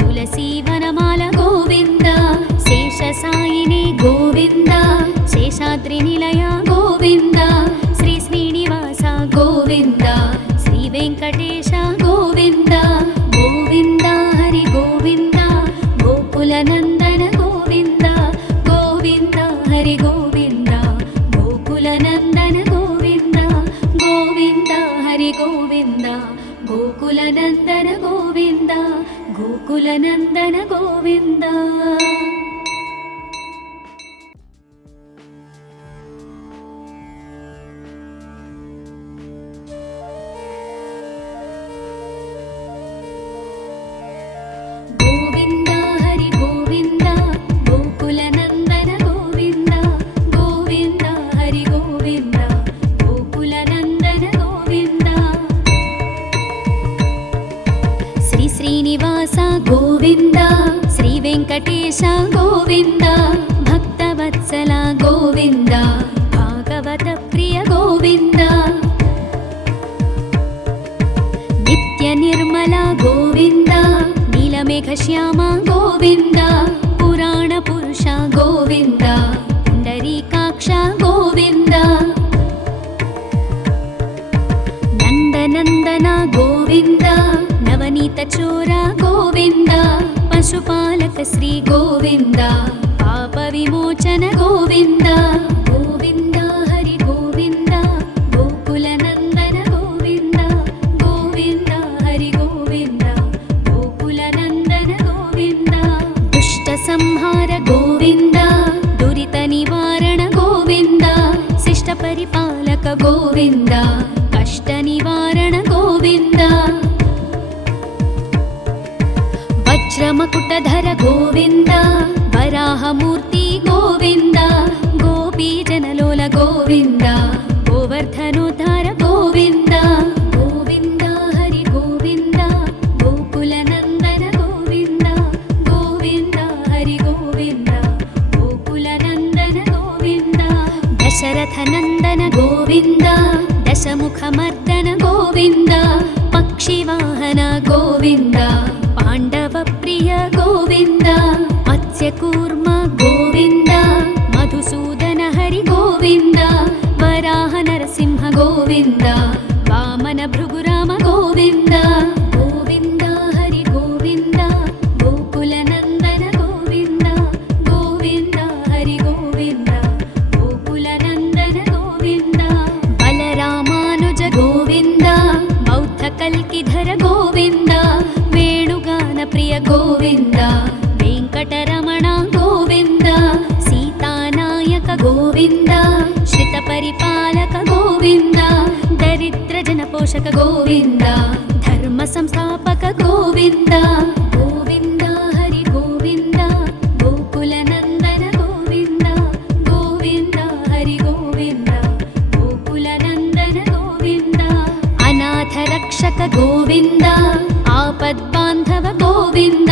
तुलसीवनमाल गोविन्द शेषसायिनी गोविन्द शेषाद्रिनिलय गोविन्द श्री श्रीनिवास गोविन्द श्री वेङ्कटेश गोविन्द गोविन्द हरि गोविन्द गोकुलनन्दन गोविन्द गोविन्द हरि गोविन्द गोकुलनन्दन गोविन्द गोविन्द हरि गोविन्द गोकुलनन्दन गोविन्द गोकुलनन्दन गोविन्द गोविन्द हरि गोविन्द गोकुलनन्दन गोविन्द गोविन्द हरि गोविन्द गोकुलनन्दन गोविन्द श्री श्रीनिवास गोविन्द श्री वेङ्कटेश गोविन्द भक्तवत्सल गोविन्द भागवत प्रिय गोविन्द नित्य निर्मल गोविन्द नीलमेघश्याम गोविन्द पुराण पुरुष गोविन्द पुण्डरीकाक्ष गोविन्द नन्दनन्दन गोविन्द नवनीत चोर गोविन्द पशुपालक श्री गोविन्द पाप विमोचन गोविन्द गोविन्द हरि गोविन्द गोकुलनन्दन गोविन्द गोविन्द हरि गोविन्द गोकुलनन्दन गोविन्द दुष्ट संहार गोविन्द दुरित निवारण गोविन्द शिष्ट परिपालक गोविन्द कष्ट निवारण गोविन्द वज्रमकुटधर गोविन्द वराहमूर्ति गोविन्द गोपीजनलोल गोविन्द गोवर्धनोद्धार गोविन्द गोविन्द हरि गोविन्द गोकुलनन्दन गोविन्द गोविन्द हरि गोविन्द गोकुलनन्दन गोविन्द दशरथनन्दन गोविन्द दशमुखमर्दन गोविन्द पक्षिवाहन गोविन्द पाण्डव प्रिय गोविन्द मत्स्यकूर्म गोविन्द मधुसूदन हरि गोविन्द वराह नरसिंह गोविन्द वामन भृगुराम गोविन्द गोविन्द हरि गोविन्द गोकुलनन्दन गोविन्द गोविन्द हरि गोविन्द गोकुलनन्दन गोविन्द बलरामानुज गोविन्द बौद्धकल्किधर गोविन्द वेणुगान प्रिय गोविन्द वेङ्कटरमण गोविन्द सीतानायक गोविन्द श्रितपरिपालक गोविन्द दरिद्रजनपोषक गोविन्द धर्म संस्थापक गोविन्द गोविन्द हरि गोविन्द ಗೋವಿಂದ ಆಪದ್ಬಾಂಧವ ಗೋವಿಂದ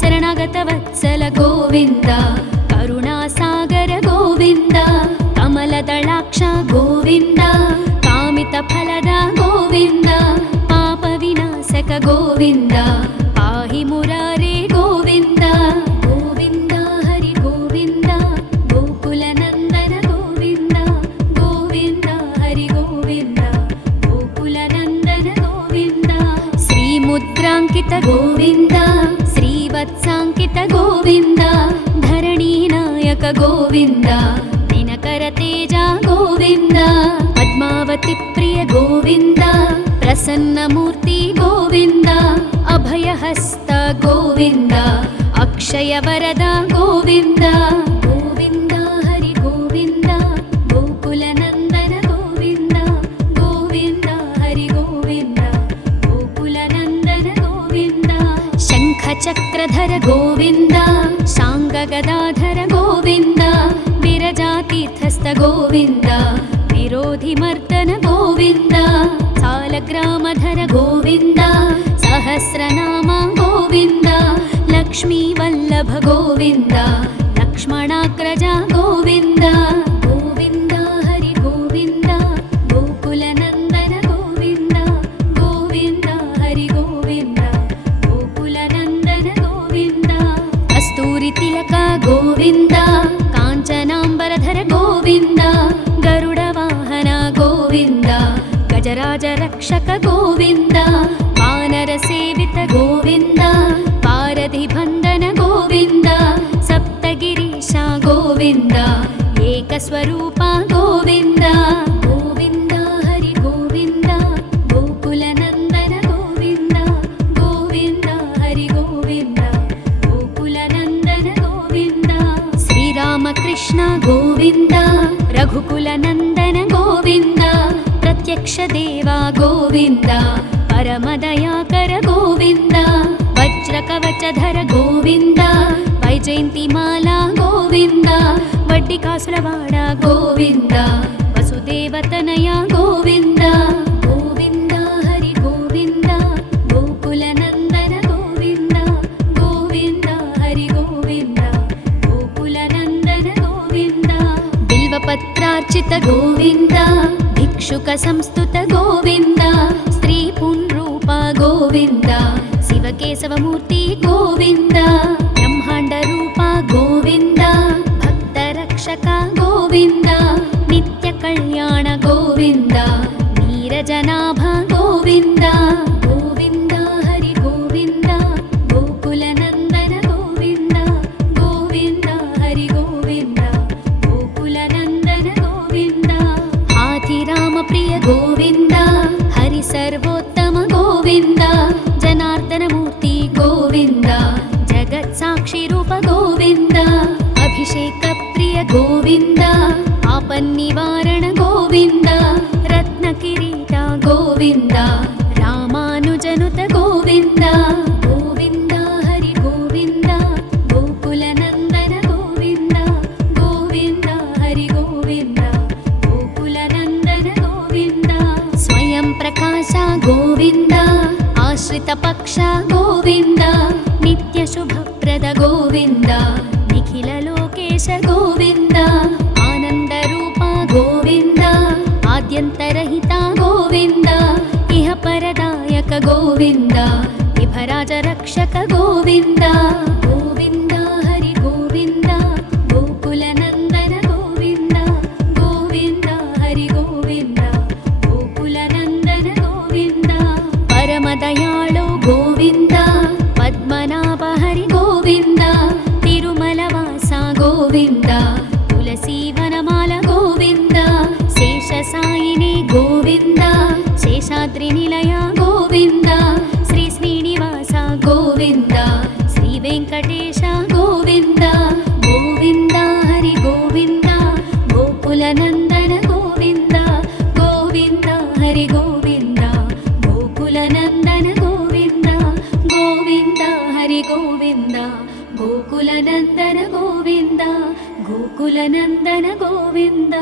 ಶರಣಾಗತ ವತ್ಸಲ ಗೋವಿಂದ ಕರುಣಾಸಾಗರ ಗೋವಿಂದ ಕಮಲದಳಾಕ್ಷ ಗೋವಿಂದ ಕಾಮಿತ ಫಲದ ಗೋವಿಂದ ಪಾಪ ವಿನಾಶಕ ಗೋವಿಂದ ಪಾಹಿ ಮುರಾರೇ ಗೋವಿಂದ ಗೋವಿಂದ ಹರಿ ಗೋವಿಂದ ಗೋಕುಲ ನಂದನ ಗೋವಿಂದ ಗೋವಿಂದ ಹರಿ ಗೋವಿಂದ ಗೋಕುಲ ನಂದನ ಗೋವಿಂದ ಶ್ರೀ ಮುದ್ರಾಂಕಿತ ಗೋವಿಂದ ಶ್ರೀವತ್ಸಾಂಕಿತ ಗೋವಿಂದ ಧರಣಿ ನಾಯಕ ಗೋವಿಂದ ದಿನಕರ ತೇಜ ಗೋವಿಂದ ಪದ್ಮಾವತಿ ಪ್ರಿಯ ಗೋವಿಂದ ಪ್ರಸನ್ನ ಮೂರ್ತಿ ಗೋವಿಂದ ಅಭಯಹಸ್ತ ಗೋವಿಂದ ಅಕ್ಷಯ ವರದ ಗೋವಿಂದ ಗೋವಿಂದ ಹರಿ ಗೋವಿಂದ ಗೋಕುಲ ನಂದನ ಗೋವಿಂದ ಗೋವಿಂದ ಹರಿ ಗೋವಿಂದ ಗೋಕುಲ ನಂದನ ಗೋವಿಂದ ಶಂಖ ಚಕ್ರಧರ ಗೋವಿಂದ ಶಾಂಗ ಗದಾಧರ ಗೋವಿಂದ ವಿರಜಾತೀರ್ಥಸ್ಥ ಗೋವಿಂದ ವಿರೋಧಿ ಮರ್ದನ ಗೋವಿಂದ ಸಾಲಗ್ರಾಮಧರ ಗೋವಿಂದ ಸಹಸ್ರನಾಮ ಗೋವಿಂದ ಲಕ್ಷ್ಮೀ ವಲ್ಲಭ ಗೋವಿಂದ ಲಕ್ಷ್ಮಣಾಗ್ರಜ ಗೋವಿಂದ ಗೋವಿಂದ ಹರಿ ಗೋವಿಂದ ಗೋಕುಲ ನಂದನ ಗೋವಿಂದ ಗೋವಿಂದ ಹರಿ ಗೋವಿಂದ ಗೋಕುಲ ನಂದನ ಗೋವಿಂದ ಕಸ್ತೂರಿ ತಿಲಕ ಗೋವಿಂದ ಕಾಂಚನಾಂಬರಧರ ಗೋವಿಂದ ಗರುಡ ವಾಹನ ಗೋವಿಂದ ಗಜರಾಜ ರಕ್ಷಕ ಗೋವಿಂದ ವಾನರ ಸೇವಿತ ಗೋವಿಂದ ಪಾರಧಿ ಬಂಧನ ಗೋವಿಂದ ಸಪ್ತಗಿರೀಶ ಗೋವಿಂದ ಏಕಸ್ವರೂಪ ಗೋವಿಂದ ಗೋವಿಂದ ಹರಿ ಗೋವಿಂದ ಗೋಕುಲ ನಂದನ ಗೋವಿಂದ ಗೋವಿಂದ ಹರಿ ಗೋವಿಂದ ಗೋಕುಲ ನಂದನ ಗೋವಿಂದ ಶ್ರೀರಾಮಕೃಷ್ಣ ಗೋವಿಂದ ರಘುಕುಲ ನಂದನ ಗೋವಿಂದ ಪ್ರತ್ಯಕ್ಷ ದೇವ ಗೋವಿಂದ ಪರಮದಯಾಕರ ಗೋವಿಂದ ವಜ್ರ ಕವಚಧರ ಗೋವಿಂದ ವೈಜಯಂತಿ ಮಾಲಾ ಗೋವಿಂದ ವಡ್ಡಿ ಕಾಸುರವಾಡ ಗೋವಿಂದ ವಸುದೇವತನಯ ಗೋವಿಂದ ಗೋವಿಂದ ಹರಿ ಗೋವಿಂದ ಗೋಕುಲ ನಂದನ ಗೋವಿಂದ ಗೋವಿಂದ ಹರಿ ಗೋವಿಂದ ಗೋಕುಲ ನಂದನ ಗೋವಿಂದ ಬಿಲ್ವಪತ್ರಾರ್ಚಿತ ಗೋವಿಂದ ಭಿಕ್ಷುಕ ಸಂಸ್ತುತ ಗೋವಿಂದ ಸ್ತ್ರೀ ಪುಂರೂಪ ಗೋವಿಂದ ಶಿವಕೇಶವ ಮೂರ್ತಿ ಗೋವಿಂದ ಬ್ರಹ್ಮಾಂಡ ರೂಪ ಗೋವಿಂದ ಭಕ್ತ ರಕ್ಷಕ ಗೋವಿಂದ ನಿತ್ಯ ಕಲ್ಯಾಣ ಗೋವಿಂದ ನೀರಜನಾಭ ಗೋವಿಂದ ಗೋವಿಂದ ಹರಿ ಗೋವಿಂದ ಗೋಕುಲ ನಂದನ ಗೋವಿಂದ ಗೋವಿಂದ ಹರಿ ಗೋವಿಂದ ಗೋಕುಲ ನಂದನ ಗೋವಿಂದ ಹಾಥಿರಾಮ ಪ್ರಿಯ ಗೋವಿಂದ ಹರಿ ಸರ್ವೋತ್ತಮ ಗೋವಿಂದ ಜನಾರ್ದನ ಮೂರ್ತಿ ಗೋವಿಂದ ಜಗತ್ ಸಾಕ್ಷಿ ರೂಪ ಗೋವಿಂದ ಅಭಿಷೇಕ ಪ್ರಿಯ ಗೋವಿಂದ ಆಪನ್ನಿವಾರಣ ಗೋವಿಂದ ರತ್ನ ಕಿರೀಟ ಗೋವಿಂದ ರಾಮಾನುಜನುತ ಗೋವಿಂದ ಗೋವಿಂದ ಹರಿ ಗೋವಿಂದ ಗೋಕುಲ ನಂದನ ಗೋವಿಂದ ಗೋವಿಂದ ಹರಿ ಗೋವಿಂದ ಗೋಕುಲ ನಂದನ ಗೋವಿಂದ ಸ್ವಯಂ ಪ್ರಕಾಶ ಗೋವಿಂದ ಆಶ್ರಿತ ಪಕ್ಷ ಗೋವಿಂದ ನಿತ್ಯ ಶುಭಪ್ರದ ಗೋವಿಂದ ನಿಖಿಲ ಲೋಕೇಶ ಗೋವಿಂದ ಆನಂದ ರೂಪ ಗೋವಿಂದ ಆದ್ಯಂತರಹಿತ ಗೋವಿಂದ ಇಹ ಪರದಾಯಕ ಗೋವಿಂದ ವಿಭರಾಜ ರಕ್ಷಕ ಗೋವಿಂದ ಗೋವಿಂದ ಹರಿ ಗೋವಿಂದ ಗೋಕುಲ ನಂದನ ಗೋವಿಂದ ಗೋವಿಂದ ಹರಿ ಗೋವಿಂದ ಗೋಕುಲ ನಂದನ ಗೋವಿಂದ ಪರಮ ದಯಾಳು ಗೋವಿಂದ ಪದ್ಮನಾಭ ಹರಿ ಗೋವಿಂದ ತಿರುಮಲ ವಾಸ ಗೋವಿಂದ ತುಳಸಿ ವನಮಾಲ ಗೋವಿಂದ ಶೇಷ ಸಾಯಿನಿ ಗೋವಿಂದ ಶೇಷಾದ್ರಿ ನಿಲಯ ಗೋವಿಂದ ಶ್ರೀ ಶ್ರೀನಿವಾಸ ಗೋವಿಂದ ಶ್ರೀ ವೆಂಕಟೇಶ ಗೋವಿಂದ ಗೋವಿಂದ ಹರಿ ಗೋವಿಂದ ಗೋಕುಲ ನಂದನ ಗೋವಿಂದ ಗೋವಿಂದ ಹರಿ ಗೋವಿಂದ ಗೋಕುಲ ನಂದನ ಗೋವಿಂದ ಗೋವಿಂದ ಹರಿ ಗೋವಿಂದ ಗೋಕುಲ ನಂದನ ಗೋವಿಂದ ಗೋಕುಲ ನಂದನ ಗೋವಿಂದ.